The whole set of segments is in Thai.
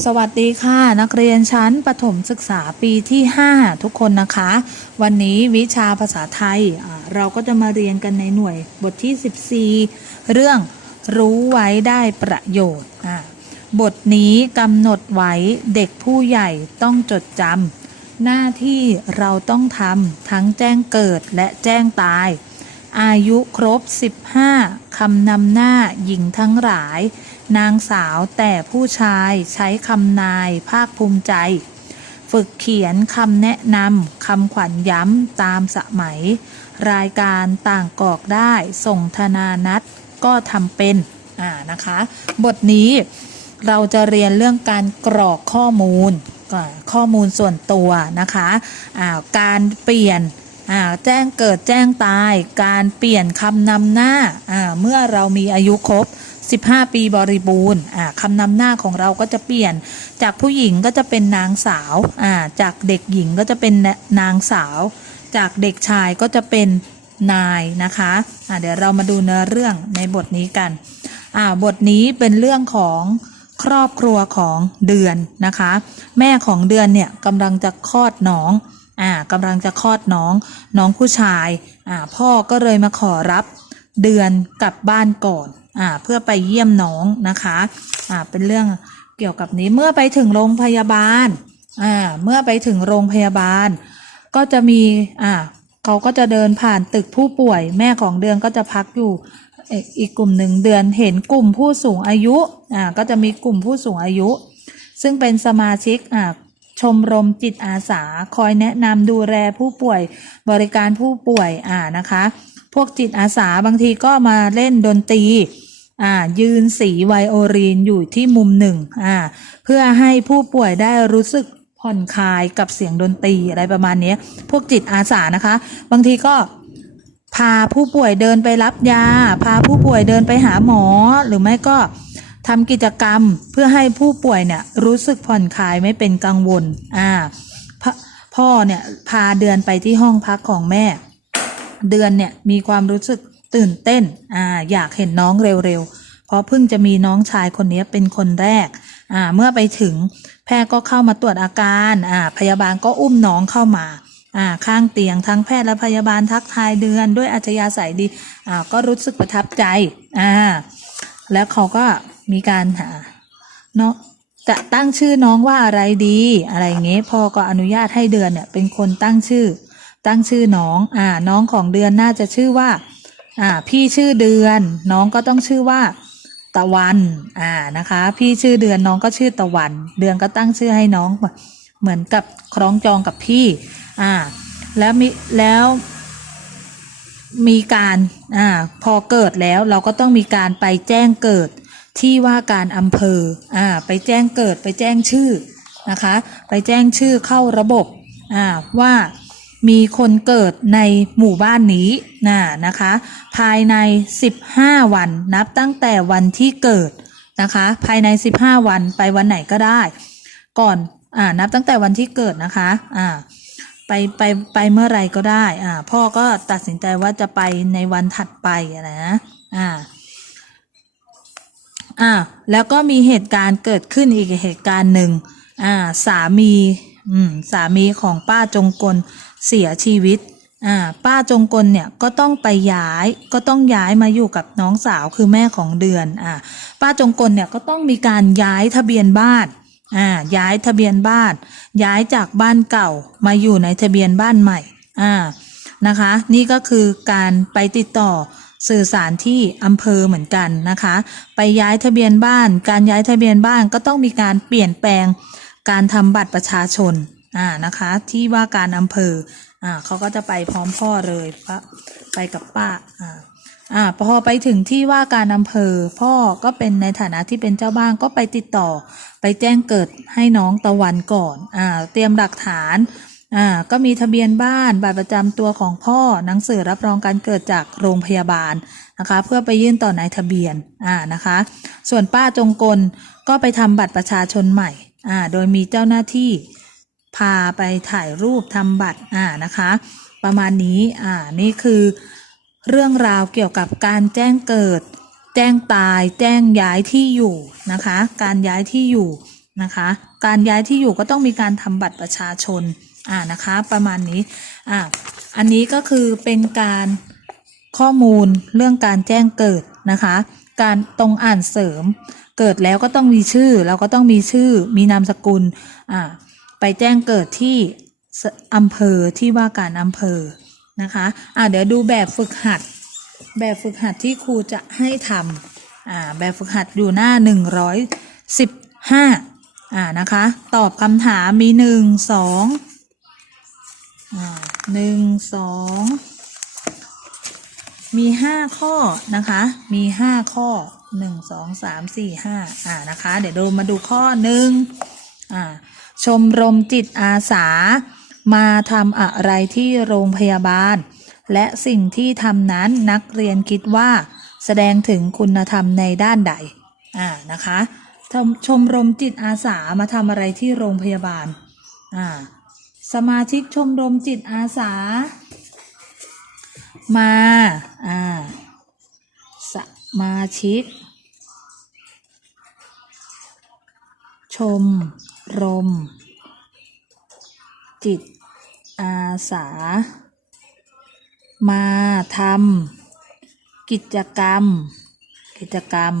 สวัสดีค่ะ นักเรียนชั้นประถมศึกษาปีที่ 5 ทุกคนนะคะ วันนี้วิชาภาษาไทยเราก็จะมาเรียนกันในหน่วยบทที่ 14 เรื่องรู้ไว้ได้ประโยชน์บทนี้กำหนดไว้เด็กผู้ใหญ่ต้องจดจำหน้าที่เราต้องทำทั้งแจ้งเกิดและแจ้งตาย อายุครบ 15คำนำหน้าหญิงทั้งหลาย นางสาวแต่ผู้ชายใช้คำนายภาคภูมิใจ ฝึกเขียนคำแนะนำคำขวัญย้ำตามสมัย รายการต่างกรอกได้ส่งธนานัดก็ทำเป็นอ่านะคะ บทนี้เราจะเรียนเรื่องการกรอกข้อมูลข้อมูลส่วนตัวนะคะาการเปลี่ยนแจ้งเกิดแจ้งตาย การเปลี่ยนคำนำหน้าาเมื่อเรามีอายุครบ 15 ปีบริบูรณ์อ่าคำนำหน้าของเราก็จะเปลี่ยน จากผู้หญิงก็จะเป็นนางสาวอ่าจากเด็กหญิงก็จะเป็นนางสาว จากเด็กชายก็จะเป็นนายนะคะอ่าเดี๋ยวเรามาดูเนื้อเรื่องในบทนี้กันอ่าบทนี้เป็นเรื่องของครอบครัวของเดือนนะคะ แม่ของเดือนเนี่ยกำลังจะคลอดน้องอ่ากำลังจะคลอดน้องน้องผู้ชายอ่าพ่อก็เลยมาขอรับเดือนกลับบ้านก่อน อ่าเพื่อไปเยี่ยมน้องนะคะอ่าเป็นเรื่องเกี่ยวกับนี้เมื่อไปถึงโรงพยาบาลอ่าเมื่อไปถึงโรงพยาบาล ก็จะมีอ่าเขาก็จะเดินผ่านตึกผู้ป่วย แม่ของเดือนก็จะพักอยู่เอ่ออีกกลุ่มหนึ่งเดือนเห็นกลุ่มผู้สูงอายุอ่าก็จะมีกลุ่มผู้สูงอายุ ซึ่งเป็นสมาชิกอ่าชมรมจิตอาสา คอยแนะนำดูแลผู้ป่วยบริการผู้ป่วยอ่านะคะ พวกจิตอาสาบางทีก็มาเล่นดนตรีอ่ายืนสีไวโอลินอยู่ที่มุมหนึ่งอ่าเพื่อให้ผู้ป่วยได้รู้สึกผ่อนคลายกับเสียงดนตรีอะไรประมาณนี้พวกจิตอาสานะคะ บางทีก็พาผู้ป่วยเดินไปรับยา พาผู้ป่วยเดินไปหาหมอ หรือไม่ก็ทำกิจกรรมเพื่อให้ผู้ป่วยเนี่ยรู้สึกผ่อนคลายไม่เป็นกังวลอ่าพพ่อเนี่ยพาเดือนไปที่ห้องพักของแม่ เดือนเนี่ยมีความรู้สึกตื่นเต้นอ่าอยากเห็นน้องเร็วๆ เพราะเพิ่งจะมีน้องชายคนนี้เป็นคนแรกอ่าเมื่อไปถึงแพทย์ก็เข้ามาตรวจอาการอ่าพยาบาลก็อุ้มน้องเข้ามาอ่าข้างเตียงทั้งแพทย์และพยาบาลทักทายเดือนด้วยอัจฉริยะใสยดีอ่าก็รู้สึกประทับใจอ่าแล้วเขาก็มีการหาเนาะจะตั้งชื่อน้องว่าอะไรดี อะไรเงี้ยพ่อก็อนุญาตให้เดือนเนี่ยเป็นคนตั้งชื่อ ตั้งชื่อน้อง อ่า น้องของเดือนน่าจะชื่อว่า อ่า พี่ชื่อเดือน น้องก็ต้องชื่อว่า ตะวัน อ่า นะคะ พี่ชื่อเดือนน้องก็ชื่อตะวัน เดือนก็ตั้งชื่อให้น้อง เหมือนกับคล้องจองกับพี่ อ่า แล้วมีแล้วมีการอ่าพอเกิดแล้วเราก็ต้องมีการไปแจ้งเกิดที่ว่าการอำเภออ่าไปแจ้งเกิดไปแจ้งชื่อนะคะ ไปแจ้งชื่อเข้าระบบอ่าว่า มีคนเกิดในหมู่บ้านนี้นะนะคะ ภายใน 15 วันนับตั้งแต่วันที่เกิดนะคะ ภายใน 15 วันไปวันไหนก็ได้ ก่อนอ่านับตั้งแต่วันที่เกิดนะคะอ่าไปไปไปเมื่อไรก็ได้อ่าพ่อก็ตัดสินใจว่าจะไปในวันถัดไปอะนะอ่าอ่าแล้วก็มีเหตุการณ์เกิดขึ้นอีกเหตุการณ์หนึ่งอ่าสามีอืมสามีของป้าจงกล เสียชีวิตอ่าป้าจงกลเนี่ยก็ต้องไปย้ายก็ต้องย้ายมาอยู่กับน้องสาวคือแม่ของเดือนอ่าป้าจงกลเนี่ยก็ต้องมีการย้ายทะเบียนบ้านอ่าย้ายทะเบียนบ้าน ย้ายจากบ้านเก่ามาอยู่ในทะเบียนบ้านใหม่อ่านะคะ นี่ก็คือการไปติดต่อสื่อสารที่อำเภอเหมือนกันนะคะ ไปย้ายทะเบียนบ้าน การย้ายทะเบียนบ้านก็ต้องมีการเปลี่ยนแปลงการทำบัตรประชาชน อ่านะคะ ที่ว่าการอำเภออ่าเขาก็จะไปพร้อมพ่อเลยปะไปกับป้าอ่าอ่าพอไปถึงที่ว่าการอำเภอ พ่อก็เป็นในฐานะที่เป็นเจ้าบ้านก็ไปติดต่อ ไปแจ้งเกิดให้น้องตะวันก่อนอ่าเตรียมหลักฐานอ่าก็มีทะเบียนบ้านบัตรประจำตัวของพ่อหนังสือรับรองการเกิดจากโรงพยาบาลนะคะ เพื่อไปยื่นต่อนายทะเบียนอ่านะคะ ส่วนป้าจงกลก็ไปทำบัตรประชาชนใหม่อ่าโดยมีเจ้าหน้าที่ พาไปถ่ายรูปทำบัตรอ่านะคะ ประมาณนี้อ่านี่คือเรื่องราวเกี่ยวกับการแจ้งเกิด แจ้งตาย แจ้งย้ายที่อยู่นะคะ การย้ายที่อยู่นะคะ การย้ายที่อยู่ก็ต้องมีการทำบัตรประชาชนอ่านะคะประมาณนี้อ่าอันนี้ก็คือเป็นการข้อมูลเรื่องการแจ้งเกิดนะคะ การตรงอ่านเสริม เกิดแล้วก็ต้องมีชื่อ เราก็ต้องมีชื่อมีนามสกุลอ่า ไปแจ้งเกิดที่อำเภอที่ว่าการอำเภอนะคะอ่าเดี๋ยวดูแบบฝึกหัด แบบฝึกหัดที่ครูจะให้ทำอ่าแบบฝึกหัดอยู่หน้า 115อ่านะคะตอบคำถามมี 1 2อ่าหนึ่งสองมี5ข้อนะคะ มี5ข้อ1 2 3 4 5อ่านะคะ เดี๋ยวดูมาดูข้อหนึ่งอ่า ชมรมจิตอาสา มาทำอะไรที่โรงพยาบาล และสิ่งที่ทำนั้นนักเรียนคิดว่า แสดงถึงคุณธรรมในด้านใดอ่านะคะชมรมจิตอาสามาทำอะไรที่โรงพยาบาลอ่าสมาชิกชมรมจิตอาสา มาอ่าสมาชิก ชม รม จิตอาสา มาทำกิจกรรม กิจกรรม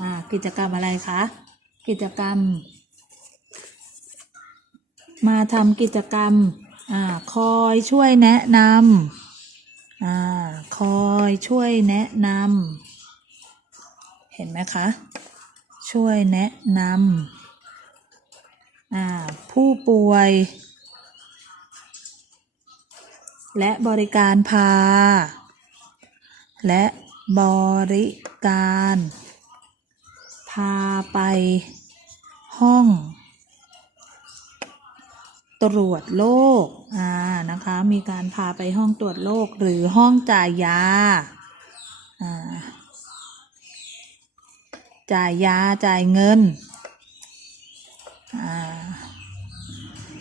อ่า กิจกรรมอะไรคะ กิจกรรม มาทำกิจกรรม อ่า คอยช่วยแนะนำอ่า คอยช่วยแนะนำเห็นไหมคะ ช่วยแนะนำ อ่าผู้ป่วย และบริการพา และบริการ พาไป ห้อง ตรวจโรคอ่านะคะ มีการพาไปห้องตรวจโรคหรือห้องจ่ายยาอ่าจ่ายยาจ่ายเงิน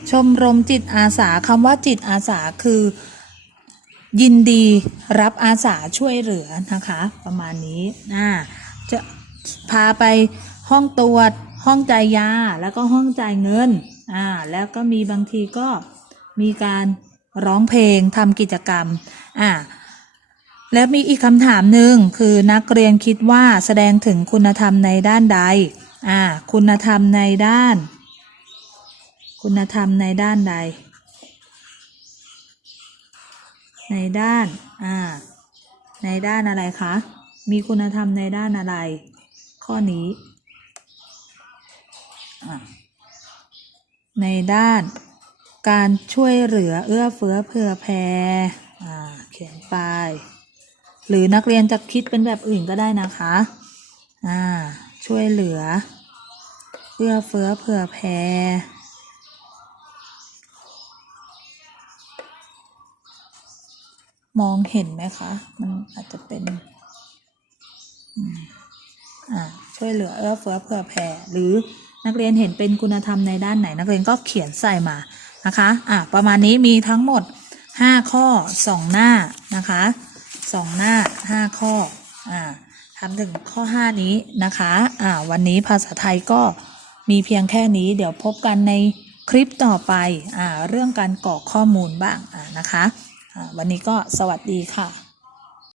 ชมรมจิตอาสาคำว่าจิตอาสาคือ ยินดีรับอาสาช่วยเหลือนะคะ ประมาณนี้อ่าจะพาไปห้องตรวจห้องจ่ายยาแล้วก็ห้องจ่ายเงินอ่าแล้วก็มีบางทีก็มีการร้องเพลงทำกิจกรรมอ่าแล้วมีอีกคำถามหนึ่งคือนักเรียนคิดว่าแสดงถึงคุณธรรมในด้านใดอ่าคุณธรรมในด้าน คุณธรรมในด้านใด ในด้าน อ่า ในด้านอะไรคะ มีคุณธรรมในด้านอะไร ข้อนี้อะในด้านการช่วยเหลือเอื้อเฟื้อเผื่อแผ่อ่าเขียนไป หรือนักเรียนจะคิดเป็นแบบอื่นก็ได้นะคะอ่าช่วยเหลือ เอื้อเฟื้อเผื่อแผ่ มองเห็นไหมคะ มันอาจจะเป็นอ่าช่วยเหลือเอื้อเฟื้อเผื่อแผ่หรือนักเรียนเห็นเป็นคุณธรรมในด้านไหน นักเรียนก็เขียนใส่มานะคะอ่าประมาณนี้มีทั้งหมด 5 ข้อ 2 หน้านะคะ2หน้า 5 ข้ออ่าทำถึงข้อ 5 นี้นะคะอ่าวันนี้ภาษาไทยก็มีเพียงแค่นี้ เดี๋ยวพบกันในคลิปต่อไปอ่าเรื่องการกรอกข้อมูลบ้างอ่านะคะ วันนี้ก็สวัสดีค่ะ